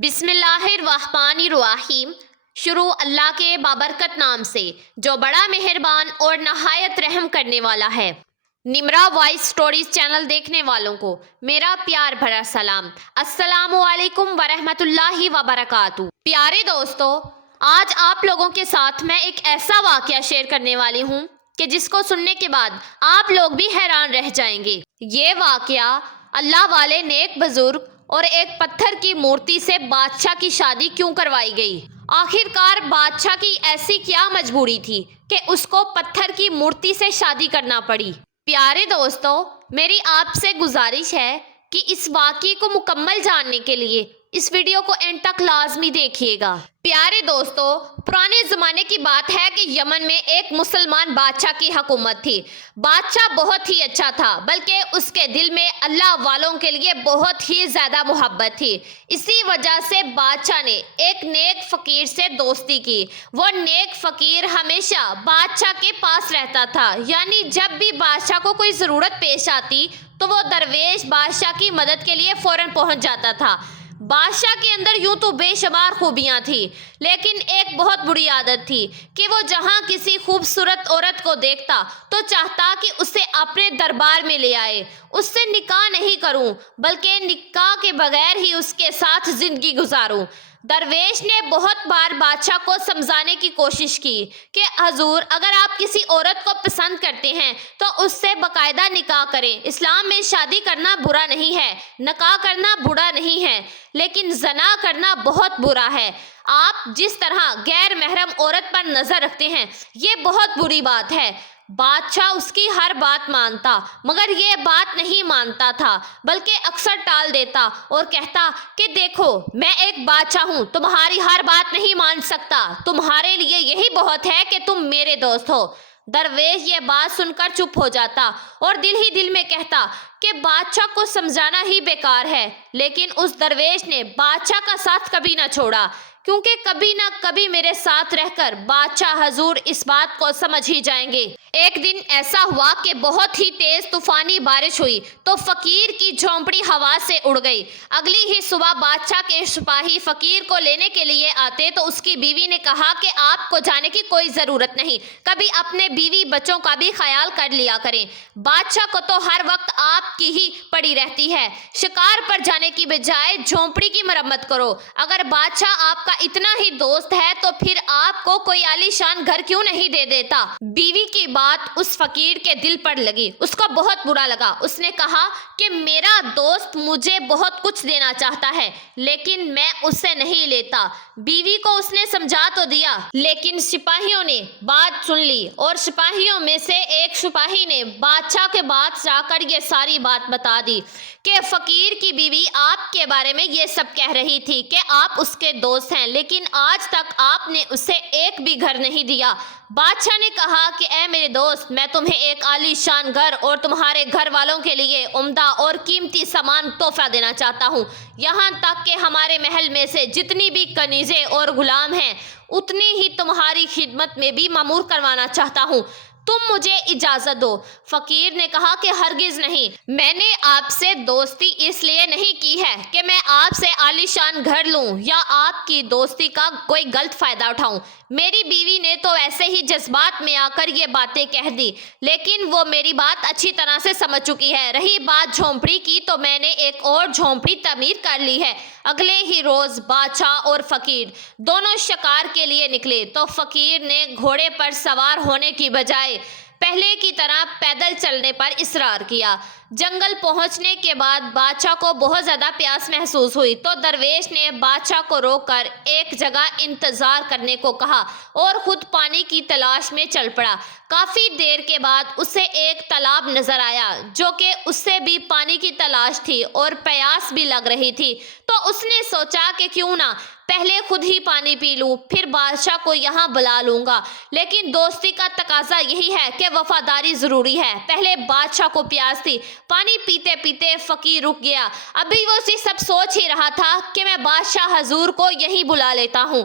بسم اللہ الرحمن الرحیم۔ شروع اللہ کے بابرکت نام سے جو بڑا مہربان اور نہایت رحم کرنے والا ہے۔ نمرا وائس سٹوریز چینل دیکھنے والوں کو میرا پیار بھرا سلام۔ السلام علیکم ورحمۃ اللہ وبرکاتہ۔ پیارے دوستو، آج آپ لوگوں کے ساتھ میں ایک ایسا واقعہ شیئر کرنے والی ہوں کہ جس کو سننے کے بعد آپ لوگ بھی حیران رہ جائیں گے۔ یہ واقعہ اللہ والے نیک بزرگ اور ایک پتھر کی مورتی سے بادشاہ کی شادی کیوں کروائی گئی؟ آخر کار بادشاہ کی ایسی کیا مجبوری تھی کہ اس کو پتھر کی مورتی سے شادی کرنا پڑی؟ پیارے دوستو، میری آپ سے گزارش ہے کہ اس واقعے کو مکمل جاننے کے لیے اس ویڈیو کو اینڈ تک لازمی دیکھیے گا۔ پیارے دوستو، پرانے زمانے کی بات ہے کہ یمن میں ایک مسلمان بادشاہ کی حکومت تھی۔ بادشاہ بہت ہی اچھا تھا، بلکہ اس کے دل میں اللہ والوں کے لیے بہت ہی زیادہ محبت تھی۔ اسی وجہ سے بادشاہ نے ایک نیک فقیر سے دوستی کی۔ وہ نیک فقیر ہمیشہ بادشاہ کے پاس رہتا تھا، یعنی جب بھی بادشاہ کو کوئی ضرورت پیش آتی تو وہ درویش بادشاہ کی مدد کے لیے فوراً پہنچ جاتا تھا۔ بادشاہ کے اندر یوں تو بے شمار خوبیاں تھیں، لیکن ایک بہت بری عادت تھی کہ وہ جہاں کسی خوبصورت عورت کو دیکھتا تو چاہتا کہ اسے اپنے دربار میں لے آئے۔ اس سے نکاح نہیں کروں، بلکہ نکاح کے بغیر ہی اس کے ساتھ زندگی گزاروں۔ درویش نے بہت بار بادشاہ کو سمجھانے کی کوشش کی کہ حضور، اگر آپ کسی عورت کو پسند کرتے ہیں تو اس سے باقاعدہ نکاح کریں۔ اسلام میں شادی کرنا برا نہیں ہے، نکاح کرنا برا نہیں ہے، لیکن زنا کرنا بہت برا ہے۔ آپ جس طرح غیر محرم عورت پر نظر رکھتے ہیں، یہ بہت بری بات ہے۔ بادشاہ اس کی ہر بات مانتا، مگر یہ بات نہیں مانتا تھا، بلکہ اکثر ٹال دیتا اور کہتا کہ دیکھو، میں ایک بادشاہ ہوں، تمہاری ہر بات نہیں مان سکتا، تمہارے لیے یہی بہت ہے کہ تم میرے دوست ہو۔ درویش یہ بات سن کر چپ ہو جاتا اور دل ہی دل میں کہتا کہ بادشاہ کو سمجھانا ہی بیکار ہے۔ لیکن اس درویش نے بادشاہ کا ساتھ کبھی نہ چھوڑا، کیونکہ کبھی نہ کبھی میرے ساتھ رہ کر بادشاہ حضور اس بات کو سمجھ ہی جائیں گے۔ ایک دن ایسا ہوا کہ بہت ہی تیز طوفانی بارش ہوئی تو فقیر کی جھونپڑی ہوا سے اڑ گئی۔ اگلی ہی صبح بادشاہ کے سپاہی فقیر کو لینے کے لیے آتے تو اس کی بیوی نے کہا کہ آپ کو جانے کی کوئی ضرورت نہیں، کبھی اپنے بیوی بچوں کا بھی خیال کر لیا کریں۔ بادشاہ کو تو ہر وقت آپ کی ہی پڑی رہتی ہے، شکار پر جانے کی بجائے جھونپڑی کی مرمت کرو۔ اگر بادشاہ آپ کا اتنا ہی دوست ہے تو پھر آپ کو کوئی عالی شان گھر کیوں نہیں دے دیتا؟ بیوی کی بات اس فقیر کے دل پر لگی، اس کو بہت برا لگا۔ اس نے کہا کہ میرا دوست مجھے بہت کچھ دینا چاہتا ہے، لیکن میں اسے نہیں لیتا۔ بیوی کو اس نے سمجھا تو دیا، لیکن سپاہیوں نے بات سن لی اور سپاہیوں میں سے ایک سپاہی نے بادشاہ کے پاس جا کر یہ ساری بات بتا دی کہ فقیر کی بیوی آپ کے بارے میں یہ سب کہہ رہی تھی کہ آپ اس کے دوست ہیں، لیکن آج تک آپ نے اسے ایک بھی گھر نہیں دیا۔ بادشاہ نے کہا کہ اے میرے دوست، میں تمہیں ایک عالی شان گھر اور تمہارے گھر والوں کے لیے عمدہ اور قیمتی سامان تحفہ دینا چاہتا ہوں، یہاں تک کہ ہمارے محل میں سے جتنی بھی کنیزیں اور غلام ہیں اتنی ہی تمہاری خدمت میں بھی مامور کروانا چاہتا ہوں۔ تم مجھے اجازت دو۔ فقیر نے کہا کہ ہرگز نہیں، میں نے آپ سے دوستی اس لیے نہیں کی ہے کہ میں آپ سے عالی شان گھر لوں یا آپ کی دوستی کا کوئی غلط فائدہ اٹھاؤں۔ میری بیوی نے تو ایسے ہی جذبات میں آ کر یہ باتیں کہہ دی، لیکن وہ میری بات اچھی طرح سے سمجھ چکی ہے۔ رہی بات جھونپڑی کی تو میں نے ایک اور جھونپڑی تعمیر کر لی ہے۔ اگلے ہی روز بادشاہ اور فقیر دونوں شکار کے لیے نکلے تو فقیر نے گھوڑے پر سوار ہونے کی بجائے پہلے کی طرح پیدل چلنے پر اصرار کیا۔ جنگل پہنچنے کے بعد بادشاہ کو بہت زیادہ پیاس محسوس ہوئی تو درویش نے بادشاہ کو روک کر ایک جگہ انتظار کرنے کو کہا اور خود پانی کی تلاش میں چل پڑا۔ کافی دیر کے بعد اسے ایک تالاب نظر آیا جو کہ اسے بھی پانی کی تلاش تھی اور پیاس بھی لگ رہی تھی، تو اس نے سوچا کہ کیوں نہ پہلے خود ہی پانی پی لوں، پھر بادشاہ کو یہاں بلا لوں گا۔ لیکن دوستی کا تقاضا یہی ہے کہ وفاداری ضروری ہے۔ پہلے بادشاہ کو پیاس تھی۔ پانی پیتے پیتے فقیر رک گیا۔ ابھی وہ سب سوچ ہی رہا تھا کہ میں بادشاہ حضور کو یہیں بلا لیتا ہوں۔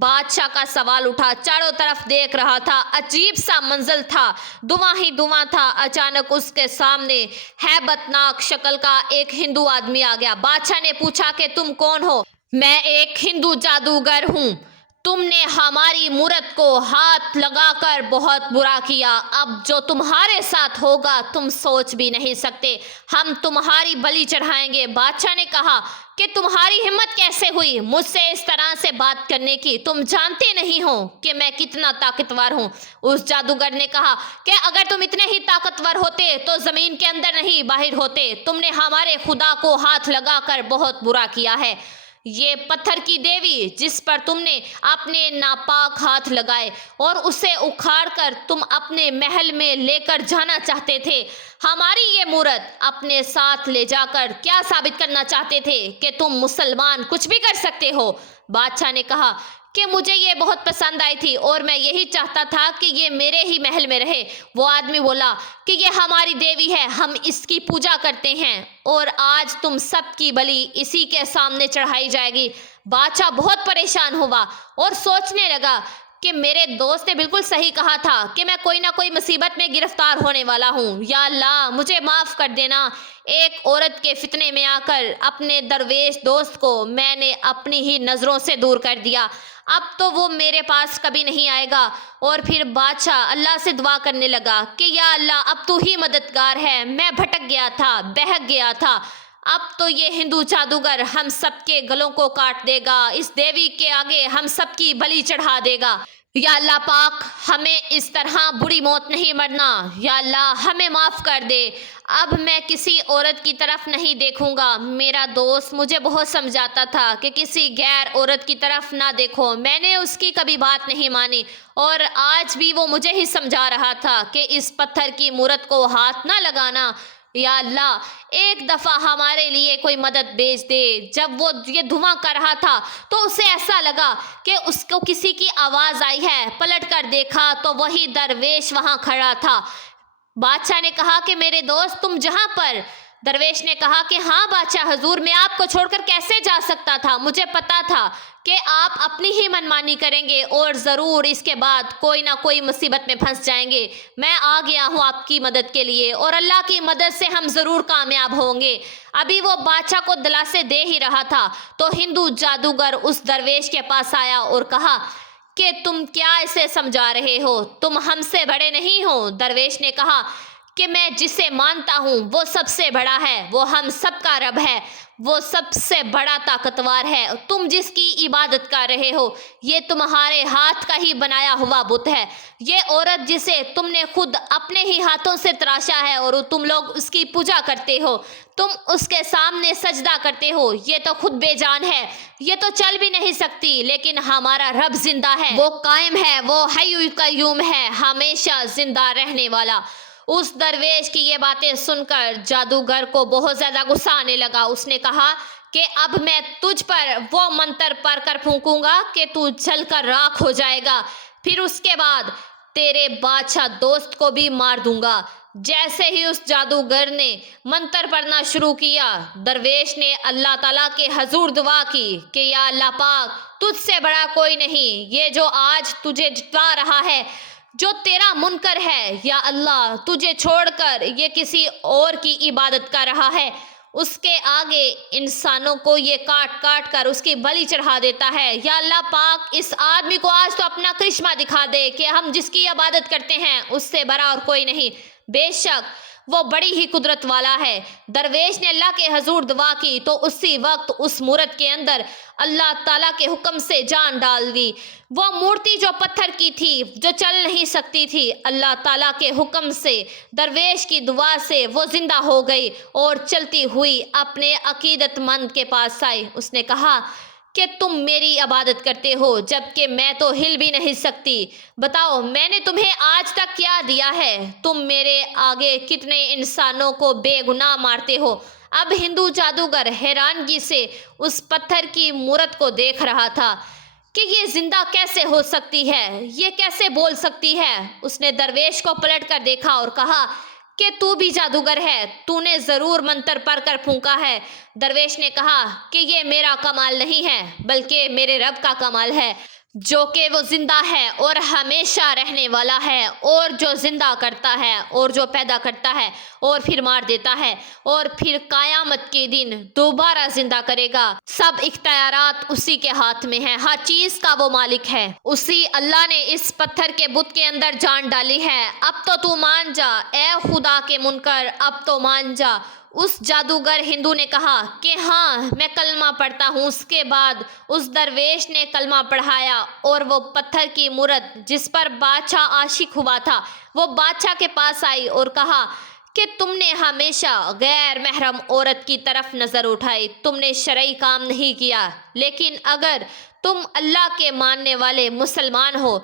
بادشاہ کا سوال اٹھا، چاروں طرف دیکھ رہا تھا، عجیب سا منظر تھا، دھواں ہی دھواں تھا۔ اچانک اس کے سامنے ہیبت ناک شکل کا ایک ہندو آدمی آ گیا۔ بادشاہ نے پوچھا کہ تم کون ہو؟ میں ایک ہندو جادوگر ہوں، تم نے ہماری مورت کو ہاتھ لگا کر بہت برا کیا، اب جو تمہارے ساتھ ہوگا تم سوچ بھی نہیں سکتے، ہم تمہاری بلی چڑھائیں گے۔ بادشاہ نے کہا کہ تمہاری ہمت کیسے ہوئی مجھ سے اس طرح سے بات کرنے کی؟ تم جانتے نہیں ہو کہ میں کتنا طاقتور ہوں۔ اس جادوگر نے کہا کہ اگر تم اتنے ہی طاقتور ہوتے تو زمین کے اندر نہیں باہر ہوتے، تم نے ہمارے خدا کو ہاتھ لگا کر بہت برا کیا ہے۔ یہ پتھر کی دیوی جس پر تم نے اپنے ناپاک ہاتھ لگائے اور اسے اکھاڑ کر تم اپنے محل میں لے کر جانا چاہتے تھے، ہماری یہ مورت اپنے ساتھ لے جا کر کیا ثابت کرنا چاہتے تھے کہ تم مسلمان کچھ بھی کر سکتے ہو؟ بادشاہ نے کہا کہ مجھے یہ بہت پسند آئی تھی اور میں یہی چاہتا تھا کہ یہ میرے ہی محل میں رہے۔ وہ آدمی بولا کہ یہ ہماری دیوی ہے، ہم اس کی پوجا کرتے ہیں اور آج تم سب کی بلی اسی کے سامنے چڑھائی جائے گی۔ بادشاہ بہت پریشان ہوا اور سوچنے لگا کہ میرے دوست نے بالکل صحیح کہا تھا کہ میں کوئی نہ کوئی مصیبت میں گرفتار ہونے والا ہوں۔ یا اللہ مجھے معاف کر دینا، ایک عورت کے فتنے میں آ کر اپنے درویش دوست کو میں نے اپنی ہی نظروں سے دور کر دیا، اب تو وہ میرے پاس کبھی نہیں آئے گا۔ اور پھر بادشاہ اللہ سے دعا کرنے لگا کہ یا اللہ اب تو ہی مددگار ہے، میں بھٹک گیا تھا، بہک گیا تھا، اب تو یہ ہندو جادوگر ہم سب کے گلوں کو کاٹ دے گا، اس دیوی کے آگے ہم سب کی بلی چڑھا دے گا۔ یا اللہ پاک ہمیں اس طرح بری موت نہیں مرنا، یا اللہ ہمیں معاف کر دے، اب میں کسی عورت کی طرف نہیں دیکھوں گا۔ میرا دوست مجھے بہت سمجھاتا تھا کہ کسی غیر عورت کی طرف نہ دیکھو، میں نے اس کی کبھی بات نہیں مانی اور آج بھی وہ مجھے ہی سمجھا رہا تھا کہ اس پتھر کی مورت کو ہاتھ نہ لگانا۔ یا اللہ ایک دفعہ ہمارے لیے کوئی مدد بھیج دے۔ جب وہ یہ دھواں کر رہا تھا تو اسے ایسا لگا کہ اس کو کسی کی آواز آئی ہے، پلٹ کر دیکھا تو وہی درویش وہاں کھڑا تھا۔ بادشاہ نے کہا کہ میرے دوست تم جہاں پر؟ درویش نے کہا کہ ہاں بادشاہ حضور، میں آپ کو چھوڑ کر کیسے جا سکتا تھا، مجھے پتا تھا کہ آپ اپنی ہی منمانی کریں گے اور ضرور اس کے بعد کوئی نہ کوئی مصیبت میں پھنس جائیں گے، میں آ گیا ہوں آپ کی مدد کے لیے اور اللہ کی مدد سے ہم ضرور کامیاب ہوں گے۔ ابھی وہ بادشاہ کو دلاسے دے ہی رہا تھا تو ہندو جادوگر اس درویش کے پاس آیا اور کہا کہ تم کیا اسے سمجھا رہے ہو، تم ہم سے بڑے نہیں ہو؟ درویش نے کہا کہ میں جسے مانتا ہوں وہ سب سے بڑا ہے، وہ ہم سب کا رب ہے، وہ سب سے بڑا طاقتور ہے، تم جس کی عبادت کر رہے ہو یہ تمہارے ہاتھ کا ہی بنایا ہوا بت ہے، یہ عورت جسے تم نے خود اپنے ہی ہاتھوں سے تراشا ہے اور تم لوگ اس کی پوجا کرتے ہو، تم اس کے سامنے سجدہ کرتے ہو، یہ تو خود بے جان ہے، یہ تو چل بھی نہیں سکتی، لیکن ہمارا رب زندہ ہے، وہ قائم ہے، وہ حی قیوم ہے، ہمیشہ زندہ رہنے والا۔ اس درویش کی یہ باتیں سن کر جادوگر کو بہت زیادہ غصہ آنے لگا۔ اس نے کہا کہ اب میں تجھ پر وہ منتر پڑھ کر پھونکوں گا کہ تو جل کر راکھ ہو جائے گا، پھر اس کے بعد تیرے بادشاہ دوست کو بھی مار دوں گا۔ جیسے ہی اس جادوگر نے منتر پڑھنا شروع کیا، درویش نے اللہ تعالیٰ کے حضور دعا کی کہ یا اللہ پاک تجھ سے بڑا کوئی نہیں، یہ جو آج تجھے جتوا رہا ہے، جو تیرا منکر ہے، یا اللہ تجھے چھوڑ کر یہ کسی اور کی عبادت کر رہا ہے، اس کے آگے انسانوں کو یہ کاٹ کاٹ کر اس کی بلی چڑھا دیتا ہے۔ یا اللہ پاک اس آدمی کو آج تو اپنا کرشمہ دکھا دے کہ ہم جس کی عبادت کرتے ہیں اس سے بڑا اور کوئی نہیں، بے شک وہ بڑی ہی قدرت والا ہے۔ درویش نے اللہ کے حضور دعا کی تو اسی وقت اس مورت کے اندر اللہ تعالیٰ کے حکم سے جان ڈال دی۔ وہ مورتی جو پتھر کی تھی، جو چل نہیں سکتی تھی، اللہ تعالیٰ کے حکم سے درویش کی دعا سے وہ زندہ ہو گئی اور چلتی ہوئی اپنے عقیدت مند کے پاس آئی۔ اس نے کہا کہ تم میری عبادت کرتے ہو جبکہ میں تو ہل بھی نہیں سکتی، بتاؤ میں نے تمہیں آج تک کیا دیا ہے؟ تم میرے آگے کتنے انسانوں کو بے گناہ مارتے ہو۔ اب ہندو جادوگر حیرانگی سے اس پتھر کی مورت کو دیکھ رہا تھا کہ یہ زندہ کیسے ہو سکتی ہے، یہ کیسے بول سکتی ہے۔ اس نے درویش کو پلٹ کر دیکھا اور کہا کہ تو بھی جادوگر ہے، تو نے ضرور منتر پڑھ کر پھونکا ہے۔ درویش نے کہا کہ یہ میرا کمال نہیں ہے بلکہ میرے رب کا کمال ہے۔ جو کہ وہ زندہ ہے اور ہمیشہ رہنے والا ہے، اور جو زندہ کرتا ہے اور جو پیدا کرتا ہے اور پھر مار دیتا ہے اور پھر قیامت کے دن دوبارہ زندہ کرے گا۔ سب اختیارات اسی کے ہاتھ میں ہیں، ہر چیز کا وہ مالک ہے۔ اسی اللہ نے اس پتھر کے بت کے اندر جان ڈالی ہے۔ اب تو مان جا اے خدا کے منکر، اب تو مان جا۔ اس جادوگر ہندو نے کہا کہ ہاں میں کلمہ پڑھتا ہوں۔ اس کے بعد اس درویش نے کلمہ پڑھایا اور وہ پتھر کی مورت جس پر بادشاہ عاشق ہوا تھا وہ بادشاہ کے پاس آئی اور کہا کہ تم نے ہمیشہ غیر محرم عورت کی طرف نظر اٹھائی، تم نے شرعی کام نہیں کیا، لیکن اگر تم اللہ کے ماننے والے مسلمان ہو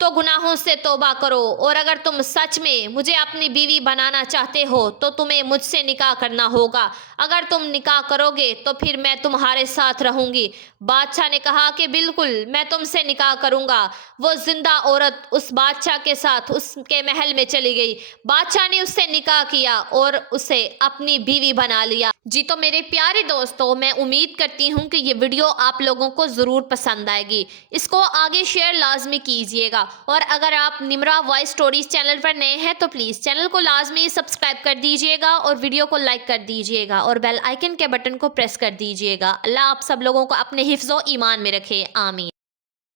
تو گناہوں سے توبہ کرو، اور اگر تم سچ میں مجھے اپنی بیوی بنانا چاہتے ہو تو تمہیں مجھ سے نکاح کرنا ہوگا۔ اگر تم نکاح کرو گے تو پھر میں تمہارے ساتھ رہوں گی۔ بادشاہ نے کہا کہ بالکل میں تم سے نکاح کروں گا۔ وہ زندہ عورت اس بادشاہ کے ساتھ اس کے محل میں چلی گئی۔ بادشاہ نے اس سے نکاح کیا اور اسے اپنی بیوی بنا لیا۔ جی تو میرے پیارے دوستو، میں امید کرتی ہوں کہ یہ ویڈیو آپ لوگوں کو ضرور پسند آئے گی۔ اس کو آگے شیئر لازمی کیجئے گا، اور اگر آپ نمرا وائس سٹوریز چینل پر نئے ہیں تو پلیز چینل کو لازمی سبسکرائب کر دیجئے گا اور ویڈیو کو لائک کر دیجئے گا اور بیل آئیکن کے بٹن کو پریس کر دیجئے گا۔ اللہ آپ سب لوگوں کو اپنے حفظ و ایمان میں رکھے، آمین۔